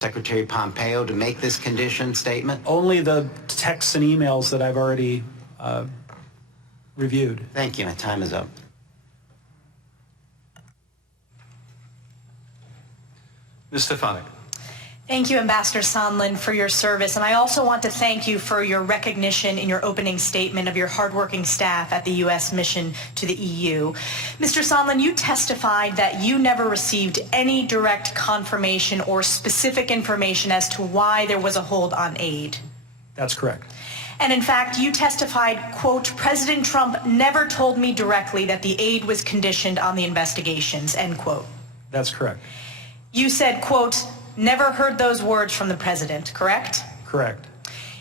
Secretary Pompeo to make this condition statement? Only the texts and emails that I've already reviewed. Thank you. My time is up. Ms. Stefanik. Thank you, Ambassador Sondland, for your service. And I also want to thank you for your recognition in your opening statement of your hardworking staff at the U.S. mission to the EU. Mr. Sondland, you testified that you never received any direct confirmation or specific information as to why there was a hold on aid. That's correct. And in fact, you testified, quote, President Trump never told me directly that the aid was conditioned on the investigations, end quote. That's correct. You said, quote, never heard those words from the president, correct? Correct.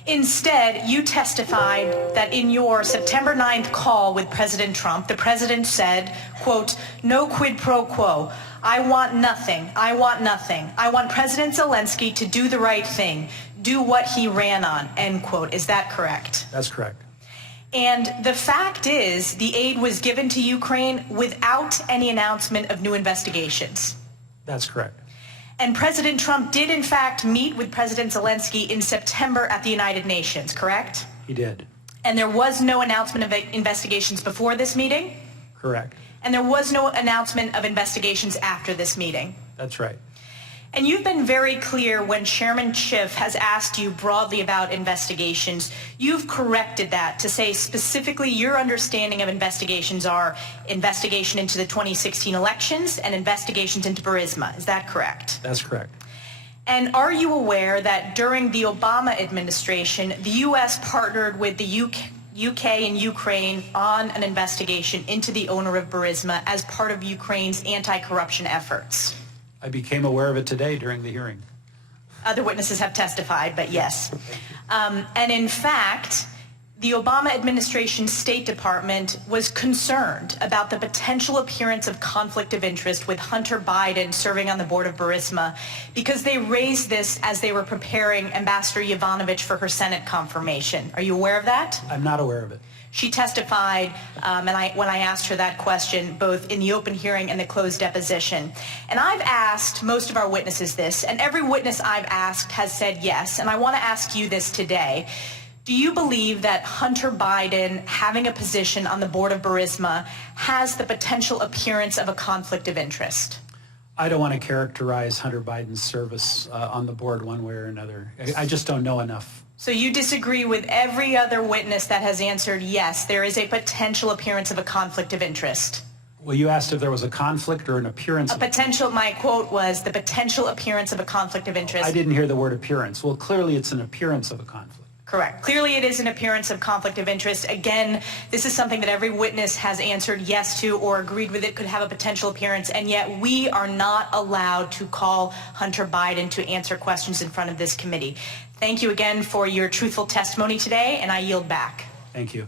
Instead, you testified that in your September 9th call with President Trump, the president said, quote, no quid pro quo. I want nothing. I want nothing. I want President Zelensky to do the right thing, do what he ran on, end quote. Is that correct? That's correct. And the fact is, the aid was given to Ukraine without any announcement of new investigations. That's correct. And President Trump did, in fact, meet with President Zelensky in September at the United Nations, correct? He did. And there was no announcement of investigations before this meeting? Correct. And there was no announcement of investigations after this meeting? That's right. And you've been very clear when Chairman Schiff has asked you broadly about investigations. You've corrected that to say specifically your understanding of investigations are investigation into the 2016 elections and investigations into Burisma. Is that correct? That's correct. And are you aware that during the Obama administration, the U.S. partnered with the UK and Ukraine on an investigation into the owner of Burisma as part of Ukraine's anti-corruption efforts? I became aware of it today during the hearing. Other witnesses have testified, but yes. And in fact, the Obama administration's State Department was concerned about the potential appearance of conflict of interest with Hunter Biden serving on the board of Burisma because they raised this as they were preparing Ambassador Yovanovitch for her Senate confirmation. Are you aware of that? I'm not aware of it. She testified, when I asked her that question, both in the open hearing and the closed deposition. And I've asked most of our witnesses this, and every witness I've asked has said yes. And I want to ask you this today. Do you believe that Hunter Biden having a position on the board of Burisma has the potential appearance of a conflict of interest? I don't want to characterize Hunter Biden's service on the board one way or another. I just don't know enough. So you disagree with every other witness that has answered yes, there is a potential appearance of a conflict of interest? Well, you asked if there was a conflict or an appearance. My quote was the potential appearance of a conflict of interest. I didn't hear the word appearance. Well, clearly it's an appearance of a conflict. Correct. Clearly it is an appearance of conflict of interest. Again, this is something that every witness has answered yes to or agreed with it could have a potential appearance, and yet we are not allowed to call Hunter Biden to answer questions in front of this committee. Thank you again for your truthful testimony today, and I yield back. Thank you.